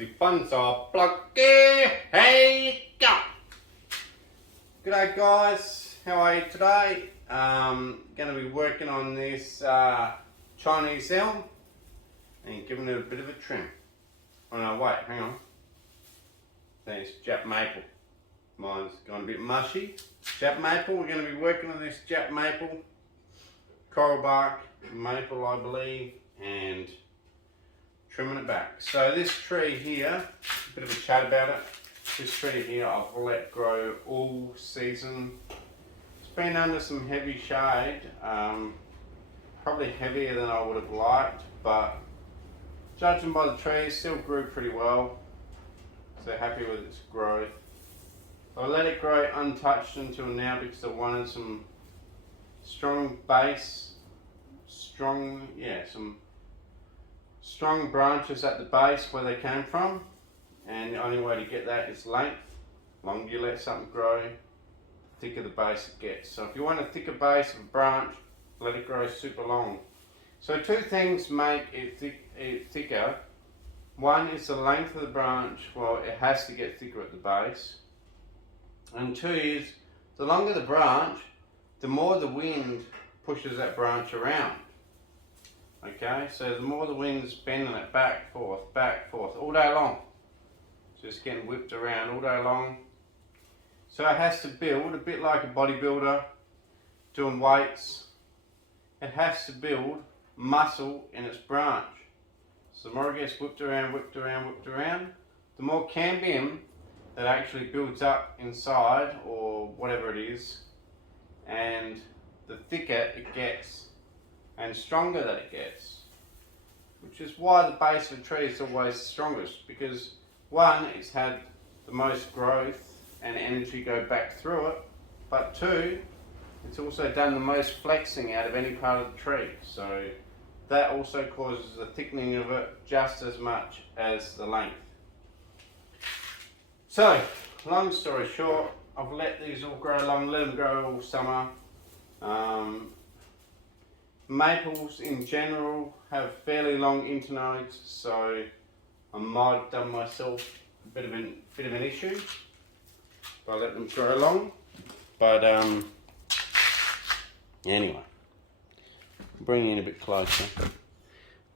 Aussie Bonsai Bloke. Hey, go! G'day guys, how are you today? Going to be working on this Chinese elm and giving it a bit of a trim. Oh no, wait, hang on. That's Jap maple. Mine's gone a bit mushy. Jap maple, we're going to be working on this Jap maple, coral bark maple I believe, and trimming it back. So this tree here, a bit of a chat about it. This tree here I've let grow all season. It's been under some heavy shade, probably heavier than I would have liked, but judging by the tree, it still grew pretty well. So happy with its growth. I let it grow untouched until now because I wanted some strong base, some strong branches at the base where they came from, and the only way to get that is length. The longer you let something grow, the thicker the base it gets. So if you want a thicker base of a branch, let it grow super long. So two things make it thicker. One is the length of the branch. Well, it has to get thicker at the base. And two is, the longer the branch, the more the wind pushes that branch around. Okay, so the more the wind's bending it back, forth, all day long. Just getting whipped around all day long. So it has to build, a bit like a bodybuilder doing weights, it has to build muscle in its branch. So the more it gets whipped around, the more cambium that actually builds up inside, or whatever it is, and the thicker it gets, and stronger that it gets. Which is why the base of a tree is always the strongest, because one, it's had the most growth and energy go back through it, but two, it's also done the most flexing out of any part of the tree. So that also causes the thickening of it just as much as the length. So, long story short, I've let these all grow along, let them grow all summer. Maples in general have fairly long internodes, so I might have done myself a bit of an issue by letting them grow along. But anyway, bring it in a bit closer.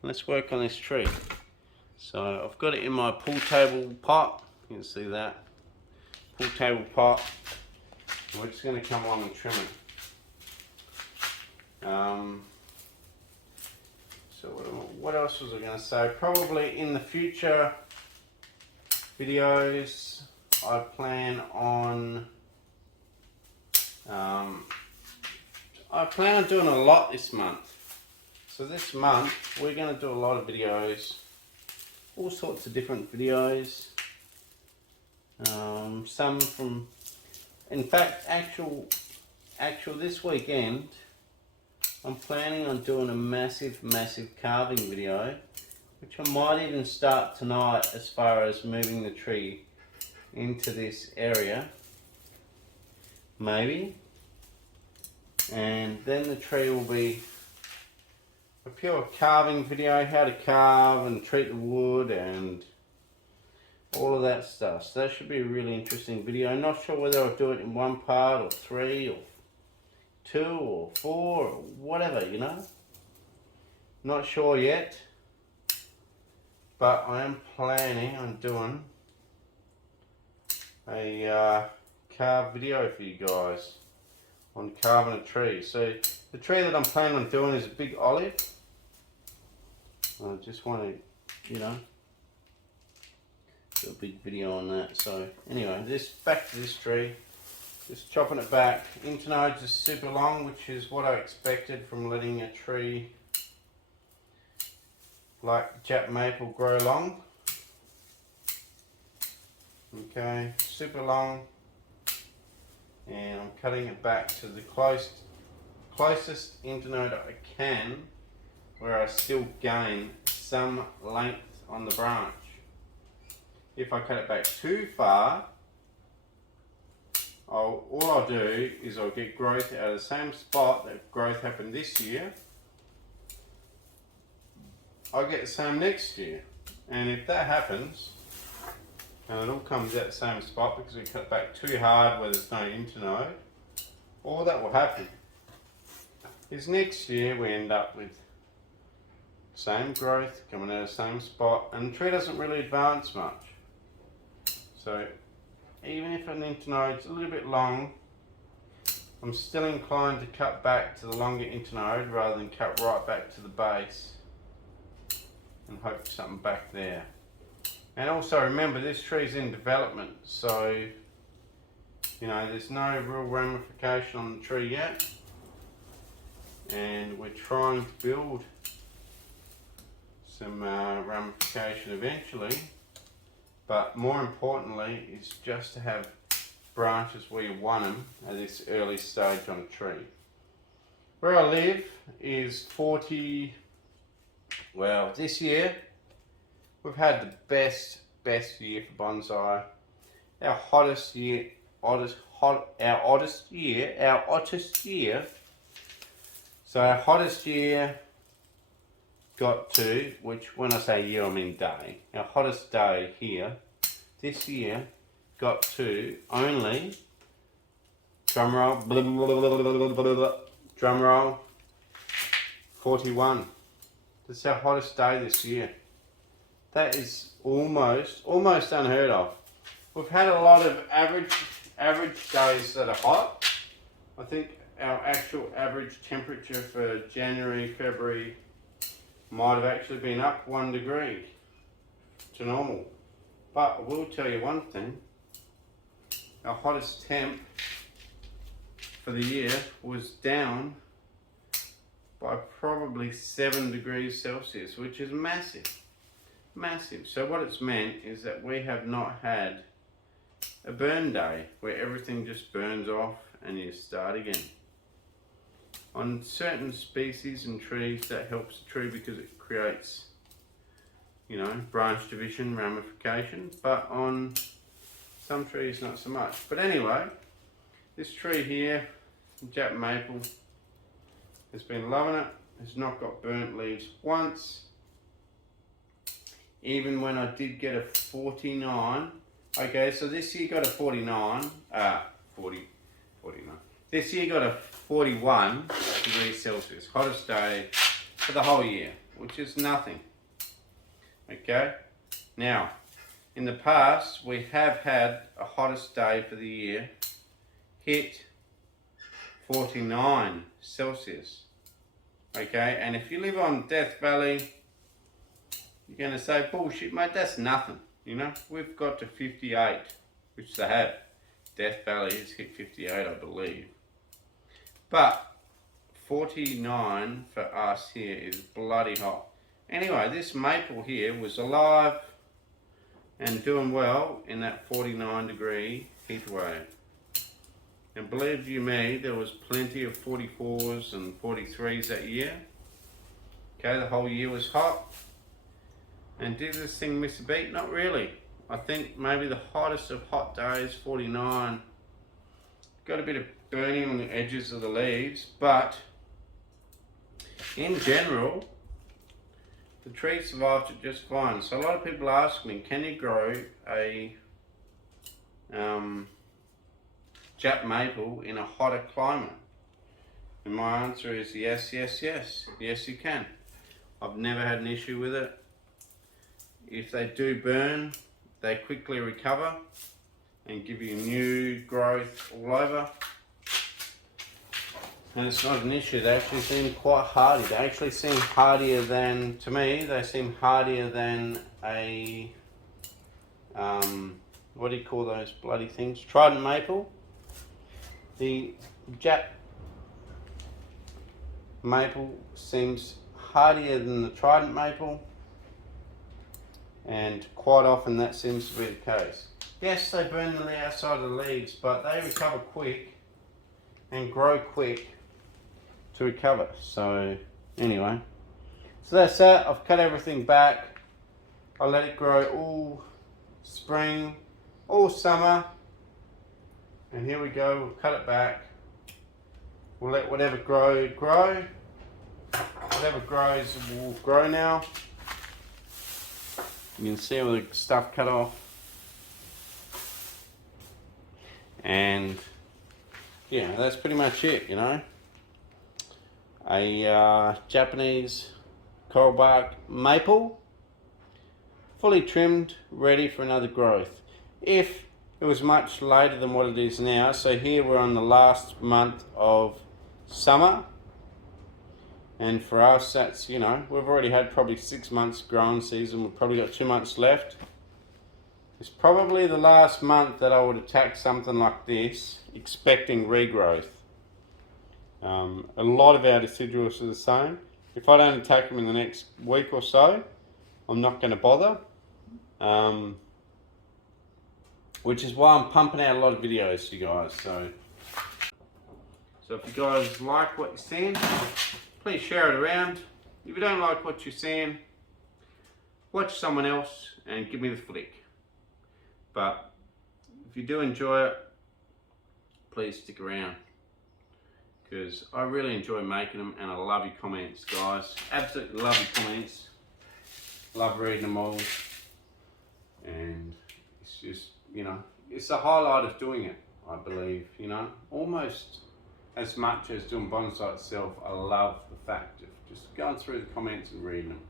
Let's work on this tree. So I've got it in my pool table pot. You can see that pool table pot. We're just going to come along and trim it. So what else was I going to say? Probably in the future videos, I plan on doing a lot this month. So this month we're going to do a lot of videos, all sorts of different videos. Some from, in fact, actual this weekend, I'm planning on doing a massive carving video, which I might even start tonight as far as moving the tree into this area, maybe. And then the tree will be a pure carving video, how to carve and treat the wood and all of that stuff. So that should be a really interesting video. I'm not sure whether I'll do it in one part or three or two or four or whatever, you know. Not sure yet, but I am planning on doing a carve video for you guys on carving a tree. So the tree that I'm planning on doing is a big olive. I just want to, you know, do a big video on that. So anyway, back to this tree. Just chopping it back. Internodes are super long, which is what I expected from letting a tree like Jap maple grow long. Okay, super long. And I'm cutting it back to the closest internode I can, where I still gain some length on the branch. If I cut it back too far, all I'll do is I'll get growth out of the same spot that growth happened this year. I'll get the same next year. And if that happens, and it all comes out the same spot because we cut back too hard where there's no internode, all that will happen is next year we end up with same growth coming out of the same spot, and the tree doesn't really advance much. So even if an internode's a little bit long, I'm still inclined to cut back to the longer internode rather than cut right back to the base and hope for something back there. And also remember, this tree's in development, so you know there's no real ramification on the tree yet, and we're trying to build some ramification eventually, but more importantly is just to have branches where you want them at this early stage on a tree. Where I live is 40, well, this year we've had the best year for bonsai. Our hottest year. So our hottest year got to, which when I say year I mean day, our hottest day here this year got to only, drum roll, blah, blah, blah, blah, blah, blah, drum roll, 41. That's our hottest day this year. That is almost unheard of. We've had a lot of average days that are hot. I think our actual average temperature for January, February might have actually been up 1 degree to normal. But I will tell you one thing, our hottest temp for the year was down by probably 7 degrees Celsius, which is massive. Massive. So what it's meant is that we have not had a burn day where everything just burns off and you start again. On certain species and trees that helps the tree because it creates, you know, branch division, ramification, but on some trees not so much. But anyway, this tree here, Jap maple, has been loving it. Has not got burnt leaves once. Even when I did get a 49, okay, so this year got a 49, 49. This year got a 41 degrees Celsius, hottest day for the whole year, which is nothing. Okay, now, in the past, we have had a hottest day for the year hit 49 Celsius. Okay, and if you live on Death Valley, you're going to say, bullshit, mate, that's nothing. You know, we've got to 58, which they have. Death Valley has hit 58, I believe. But 49 for us here is bloody hot. Anyway, this maple here was alive and doing well in that 49 degree heat wave. And believe you me, there was plenty of 44s and 43s that year. Okay, the whole year was hot. And did this thing miss a beat? Not really. I think maybe the hottest of hot days, 49, got a bit of burning on the edges of the leaves, but in general, the tree survived it just fine. So a lot of people ask me, can you grow a Jap maple in a hotter climate? And my answer is yes, yes, yes. Yes, you can. I've never had an issue with it. If they do burn, they quickly recover and give you new growth all over. And it's not an issue. They actually seem quite hardy. They actually seem hardier than, to me, they seem hardier than a, what do you call those bloody things? Trident maple. The Jap maple seems hardier than the Trident maple. And quite often that seems to be the case. Yes, they burn the outside of the leaves, but they recover quick and grow quick to recover. So anyway, so that's that. I've cut everything back. I let it grow all spring, all summer, and here we go. We'll cut it back. We'll let whatever grow. Whatever grows will grow now. You can see all the stuff cut off. And yeah, that's pretty much it, you know. A Japanese coral bark maple, fully trimmed, ready for another growth. If it was much later than what it is now, so here we're on the last month of summer, and for us that's, you know, we've already had probably 6 months growing season. We've probably got 2 months left. It's probably the last month that I would attack something like this expecting regrowth. A lot of our deciduous are the same. If I don't attack them in the next week or so, I'm not going to bother. Which is why I'm pumping out a lot of videos to you guys. So if you guys like what you're seeing, please share it around. If you don't like what you're seeing, watch someone else and give me the flick. But if you do enjoy it, please stick around, because I really enjoy making them, and I love your comments, guys. Absolutely love your comments. Love reading them all. And it's just, you know, it's the highlight of doing it, I believe, you know. Almost as much as doing bonsai itself, I love the fact of just going through the comments and reading them.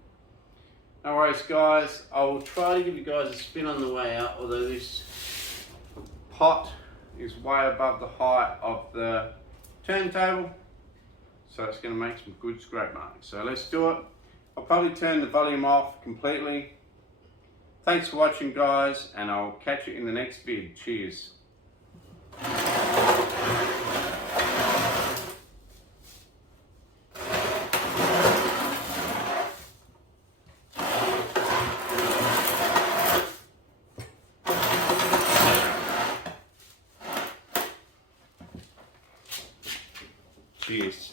No worries, guys. I will try to give you guys a spin on the way out, although this pot is way above the height of the turntable, so it's going to make some good scrape marks. So let's do it. I'll probably turn the volume off completely. Thanks for watching, guys, and I'll catch you in the next vid. Cheers. Cheers.